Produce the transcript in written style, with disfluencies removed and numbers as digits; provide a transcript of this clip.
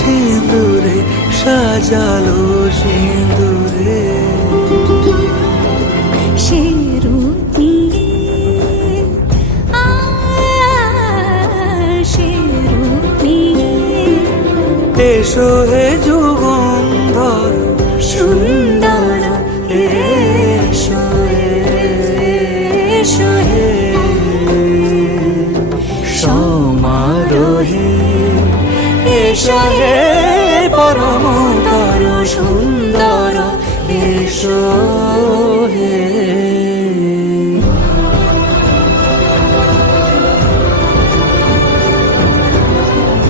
সিঁদুরে সাজালো সিঁদুরে। সে রূপ নিয়ে সে রূপ নিয়ে এসো হে যুগন্ধর সুন্দর এসো এসো হে সমারোহে এসো হে পরমতর সুন্দর এসো।